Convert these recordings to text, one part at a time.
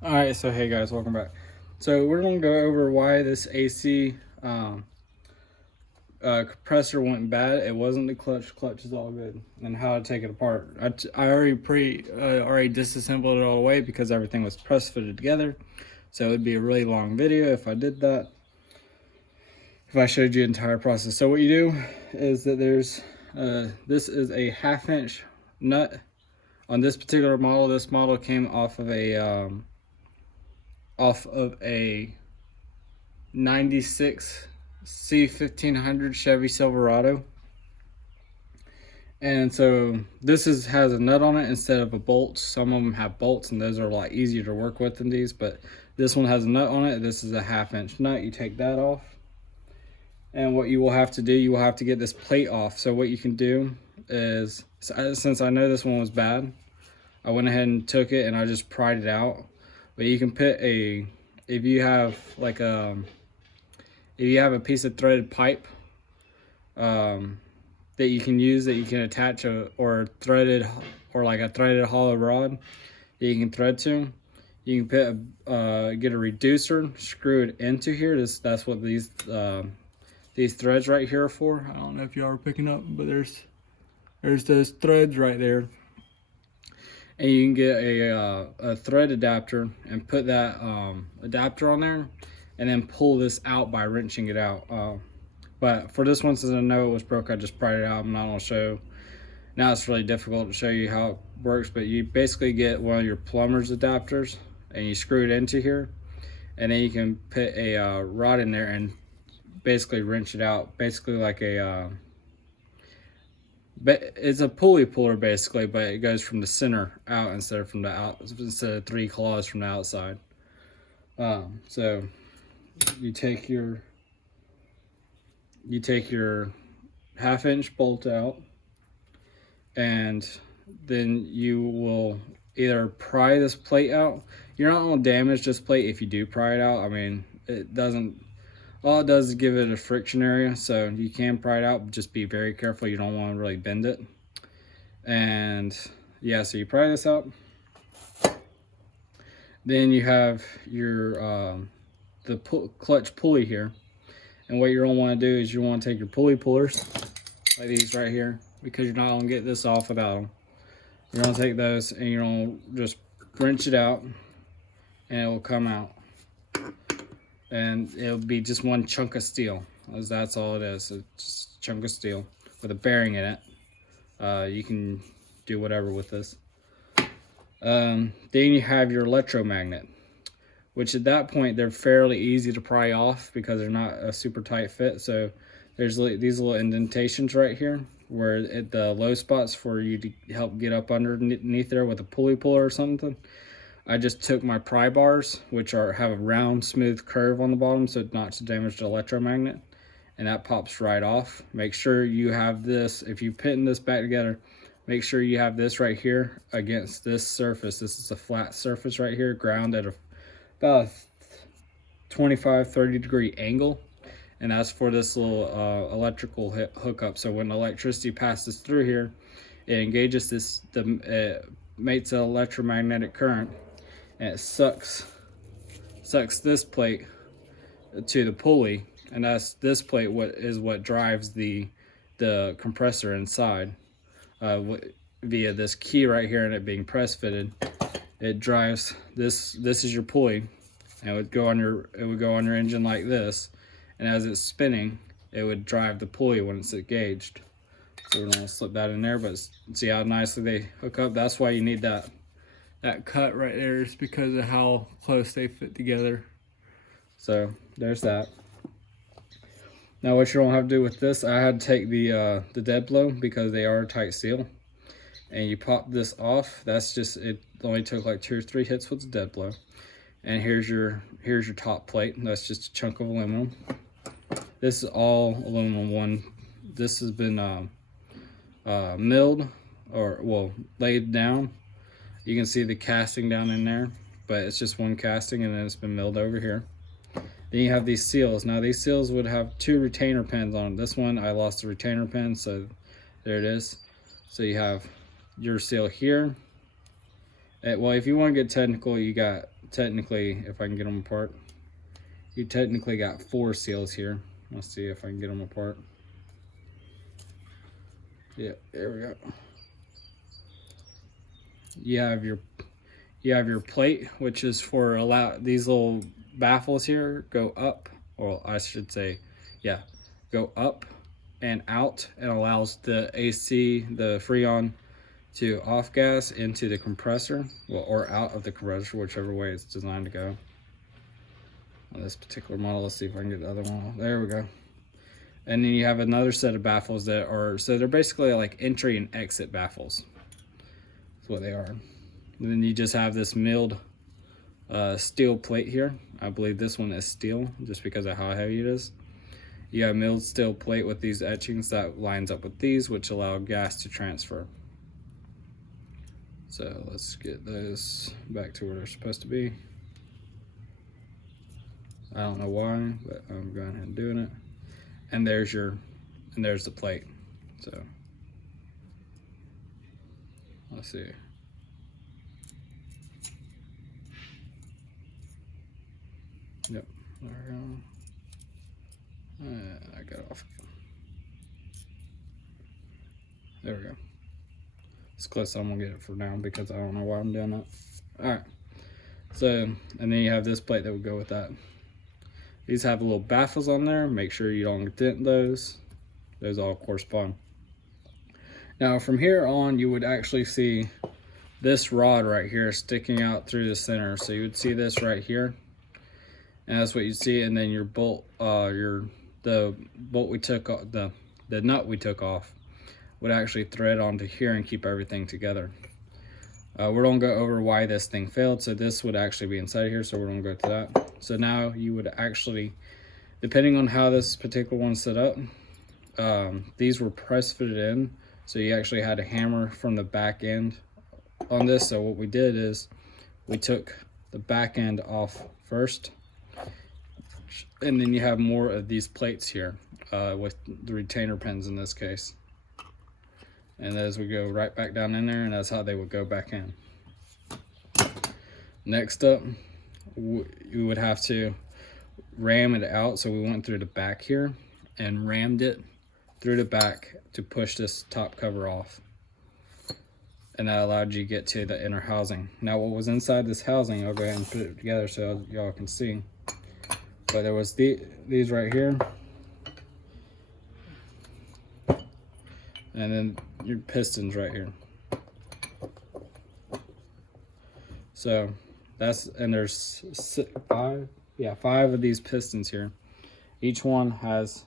All right, so hey guys, welcome back. So we're gonna go over why this AC compressor went bad. It wasn't the clutch. Clutch is all good, and how to take it apart. I already disassembled it all away because everything was press fitted together. So it'd be a really long video if I did that. If I showed you the entire process. So what you do is that this is a 1/2 inch nut. On this particular model, this model came off of a 96 C1500 Chevy Silverado. And so this has a nut on it instead of a bolt. Some of them have bolts and those are a lot easier to work with than these, but this one has a nut on it. This is a 1/2 inch nut. You take that off. And what you will have to do, you will have to get this plate off. So what you can do is, since I know this one was bad, I went ahead and took it and I just pried it out. But you can put if you have like if you have a piece of threaded pipe that you can use, that you can attach or like a threaded hollow rod that you can thread to, you can put get a reducer, screw it into here. That's what these threads right here are for. I don't know if y'all are picking up, but there's those threads right there. And you can get a thread adapter and put that adapter on there and then pull this out by wrenching it out. But for this one, since I know it was broke, I just pried it out. I'm not gonna show. Now it's really difficult to show you how it works, but you basically get one of your plumber's adapters and you screw it into here, and then you can put a rod in there and basically wrench it out. Basically like it's a pulley puller basically, but it goes from the center out instead of 3 claws from the outside. So you take your 1/2 inch bolt out, and then you will either pry this plate out. You're not going to damage this plate if you do pry it out. I mean, it doesn't, all it does is give it a friction area, so you can pry it out, but just be very careful. You don't want to really bend it. And yeah, so you pry this out. Then you have your clutch pulley here. And what you're gonna want to do is you want to take your pulley pullers, like these right here, because you're not gonna get this off without them. You're gonna take those and you're gonna just wrench it out, and it will come out. And it'll be just one chunk of steel, as that's all it is. It's just a chunk of steel with a bearing in it. You can do whatever with this. Then you have your electromagnet, which at that point they're fairly easy to pry off because they're not a super tight fit. So there's these little indentations right here where the low spots for you to help get up underneath there with a pulley puller or something. I just took my pry bars, which have a round, smooth curve on the bottom, so not to damage the electromagnet, and that pops right off. Make sure you have this, if you pin this back together, make sure you have this right here against this surface. This is a flat surface right here, ground at about a 25-30 degree angle, and that's for this little electrical hookup. So when electricity passes through here, it engages it makes an electromagnetic current, and it sucks this plate to the pulley, and this plate what drives the compressor inside via this key right here, and it being press fitted. It drives this is your pulley, and it would go on your engine like this, and as it's spinning it would drive the pulley when it's engaged. So we're gonna slip that in there, but see how nicely they hook up. That's why you need that cut right there, is because of how close they fit together. So there's that. Now what you're gonna have to do with this, I had to take the dead blow because they are a tight seal, and you pop this off. That's just, it only took like 2 or 3 hits with the dead blow. And here's your top plate. That's just a chunk of aluminum. This is all aluminum one. This has been milled, or well, laid down. You can see the casting down in there, but it's just one casting, and then it's been milled over here. Then you have these seals. Now these seals would have 2 retainer pins on it. This one, I lost the retainer pin, so there it is. So you have your seal here. Well, if you want to get technical, you got technically, if I can get them apart, you technically got 4 seals here. Let's see if I can get them apart. Yeah, there we go. You have your plate, which is for these little baffles here go up, or I should say, yeah, go up and out, and allows the AC, the Freon, to off gas into the compressor, well, or out of the compressor, whichever way it's designed to go. On this particular model, let's see if I can get the other one. There we go. And then you have another set of baffles that are, so they're basically like entry and exit baffles. That's what they are. And then you just have this milled steel plate here. I believe this one is steel just because of how heavy it is. You have milled steel plate with these etchings that lines up with these, which allow gas to transfer. So let's get those back to where they're supposed to be. I don't know why, but I'm going ahead and doing it. And there's the plate. So let's see. Yep, there we go. I got off. There we go. It's close, so I'm gonna get it for now because I don't know why I'm doing that. All right. So, and then you have this plate that would go with that. These have little baffles on there. Make sure you don't dent those. Those all correspond. Now from here on, you would actually see this rod right here sticking out through the center. So you would see this right here, and that's what you see. And then your bolt, the bolt we took off, the nut we took off, would actually thread onto here and keep everything together. We're gonna go over why this thing failed. So this would actually be inside here, so we're gonna go to that. So now you would actually, depending on how this particular one's set up, these were press fitted in, so you actually had to hammer from the back end on this. So what we did is we took the back end off first, and then you have more of these plates here with the retainer pins in this case. And as we go right back down in there, and that's how they would go back in. Next up, you would have to ram it out. So we went through the back here and rammed it through the back to push this top cover off. And that allowed you to get to the inner housing. Now what was inside this housing, I'll go ahead and put it together so y'all can see. But there was these right here. And then your pistons right here. So and there's 5 of these pistons here. Each one has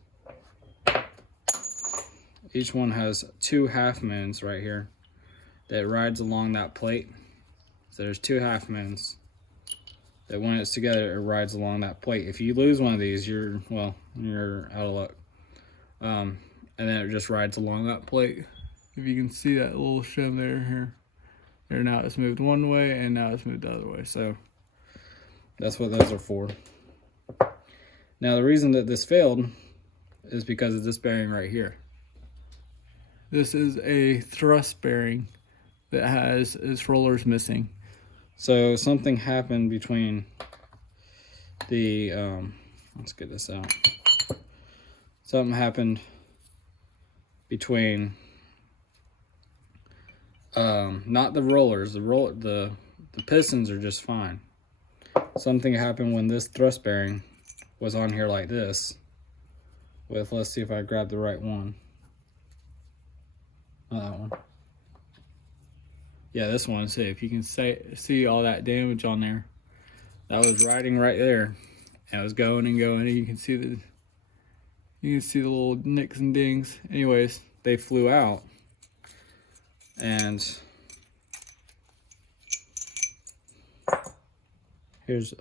2 half moons right here that rides along that plate. So there's 2 half moons that when it's together, it rides along that plate. If you lose one of these, you're out of luck. And then it just rides along that plate. If you can see that little shim there, now it's moved one way and now it's moved the other way. So that's what those are for. Now the reason that this failed is because of this bearing right here. This is a thrust bearing that has its rollers missing. So something happened between the, let's get this out. Something happened between not the rollers, the pistons are just fine. Something happened when this thrust bearing was on here like this with, let's see if I grab the right one. Not that one. Yeah, this one. See if you can see all that damage on there. That was riding right there, and it was going and going, and you can see the little nicks and dings. Anyways, they flew out, and here's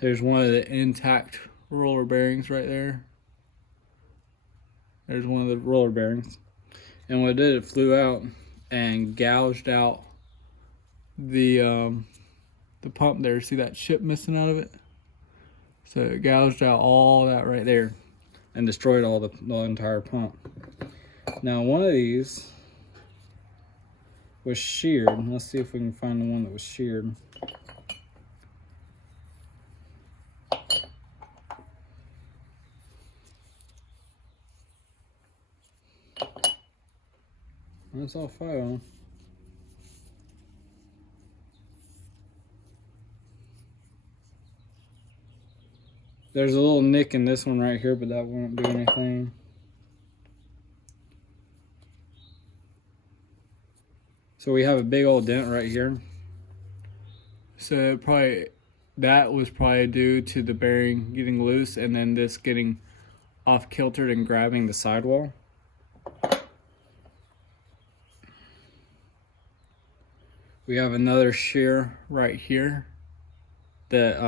one of the intact roller bearings right there. There's one of the roller bearings, and what it did, it flew out and gouged out the pump there. See that chip missing out of it? So it gouged out all that right there and destroyed the entire pump. Now one of these was sheared. Let's see if we can find the one that was sheared. That's all 5 of them. There's a little nick in this one right here, but that won't do anything. So we have a big old dent right here. So that was probably due to the bearing getting loose and then this getting off kiltered and grabbing the sidewall. We have another shear right here that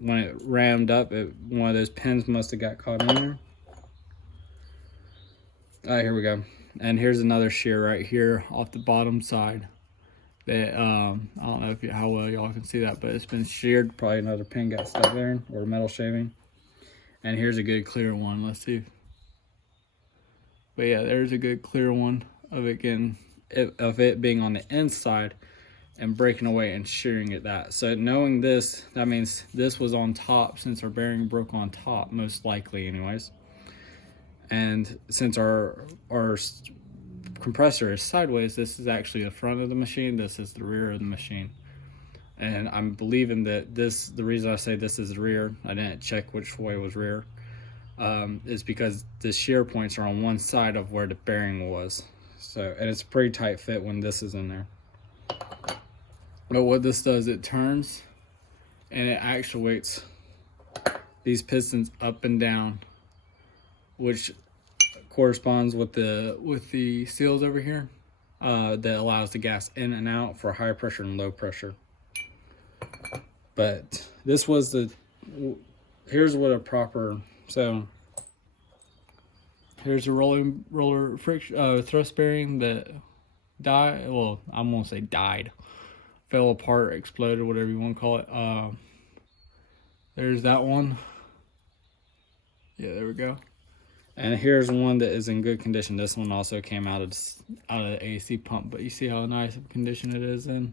when it rammed up, one of those pins must have got caught in there. All right, here we go. And here's another shear right here off the bottom side that I don't know how well y'all can see that, but it's been sheared. Probably another pin got stuck there, or metal shaving. And here's a good clear one. Let's see. But yeah, there's a good clear one of it being on the inside and breaking away and shearing at that. So knowing this, that means this was on top since our bearing broke on top, most likely anyways. And since our compressor is sideways, this is actually the front of the machine, this is the rear of the machine. And I'm believing that the reason I say this is the rear, I didn't check which way was rear, is because the shear points are on one side of where the bearing was. So, and it's a pretty tight fit when this is in there. But what this does, it turns and it actuates these pistons up and down, which corresponds with the seals over here that allows the gas in and out for high pressure and low pressure. But this was here's what a proper, so here's a roller friction thrust bearing that died. Well, I'm gonna say died, fell apart, exploded, whatever you want to call it. There's that one. Yeah, there we go. And here's one that is in good condition. This one also came out of the AC pump, but you see how nice of condition it is in.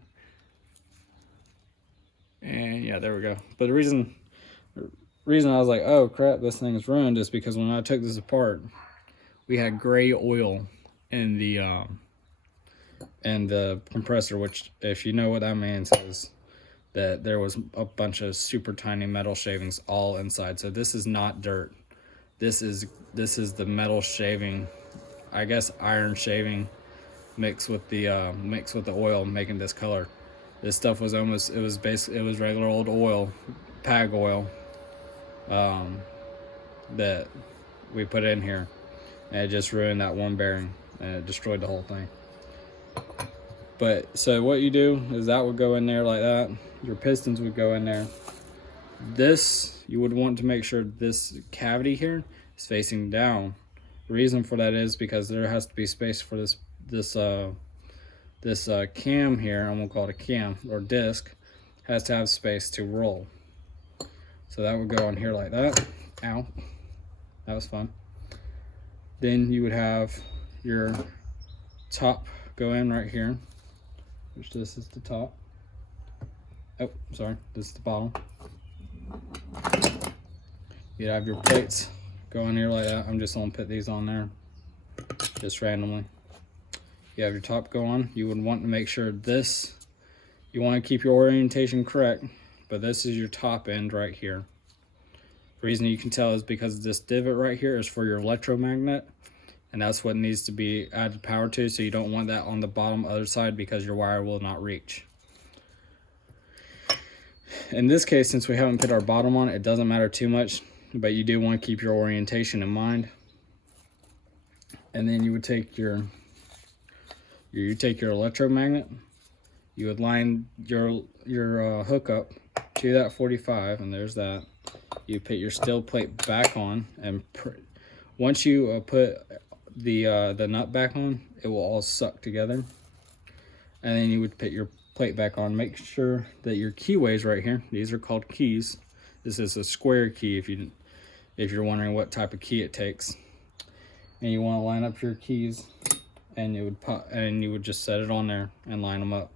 And yeah, there we go. But the reason I was like, oh crap, this thing is ruined, is because when I took this apart, we had gray oil in the compressor, which, if you know what that means, is that there was a bunch of super tiny metal shavings all inside. So this is not dirt. This is the metal shaving, I guess iron shaving, mixed with the oil, making this color. This stuff was it was regular old oil, PAG oil, that we put in here, and it just ruined that one bearing and it destroyed the whole thing. But so what you do is that would go in there like that. Your pistons would go in there. This, you would want to make sure this cavity here is facing down. The reason for that is because there has to be space for this cam here, I'm gonna call it a cam or disc, has to have space to roll. So that would go on here like that. Ow, that was fun. Then you would have your top go in right here, which this is the top. Oh, sorry, this is the bottom. You'd have your plates go in here like that. I'm just gonna put these on there just randomly. You have your top go on. You would want to make sure this, you want to keep your orientation correct, but this is your top end right here. The reason you can tell is because this divot right here is for your electromagnet, and that's what needs to be added power to, so you don't want that on the bottom other side because your wire will not reach. In this case, since we haven't put our bottom on, it doesn't matter too much, but you do want to keep your orientation in mind. And then you would take your electromagnet, you would line your hookup to that 45, and there's that. You put your steel plate back on, and once you put the nut back on, it will all suck together. And then you would put your plate back on. Make sure that your keyways right here, these are called keys. This is a square key if you're wondering what type of key it takes. And you want to line up your keys and it would pop, and you would just set it on there and line them up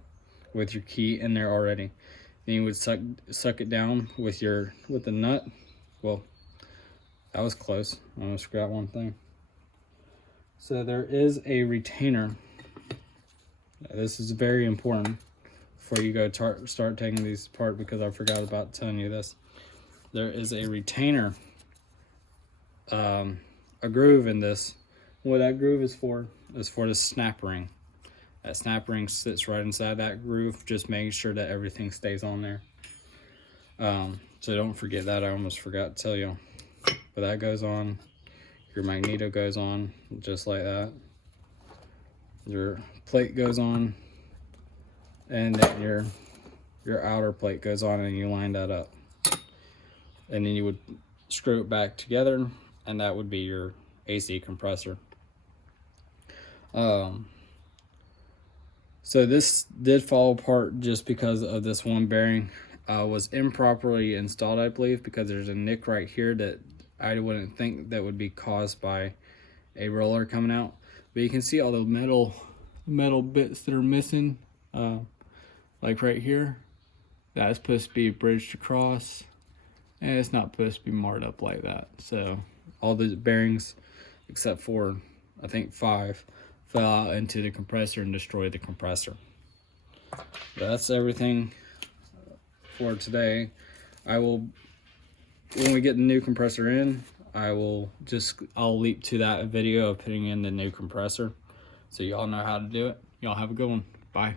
with your key in there already. Then you would suck it down with the nut. Well, that was close. I almost forgot one thing. So there is a retainer. This is very important before you go start taking these apart, because I forgot about telling you this. There is a retainer, a groove in this. What that groove is for the snap ring. That snap ring sits right inside that groove, just making sure that everything stays on there. So don't forget that. I almost forgot to tell you. But that goes on. Your magneto goes on just like that. Your plate goes on, and then your outer plate goes on, and you line that up. And then you would screw it back together, and that would be your AC compressor. So this did fall apart just because of this one bearing was improperly installed, I believe, because there's a nick right here that I wouldn't think that would be caused by a roller coming out. But you can see all the metal bits that are missing, like right here. That's supposed to be bridged across, and it's not supposed to be marred up like that. So all the bearings, except for I think 5, fell out into the compressor and destroyed the compressor. That's everything for today. When we get the new compressor in, I'll leap to that video of putting in the new compressor, so y'all know how to do it. Y'all have a good one. Bye.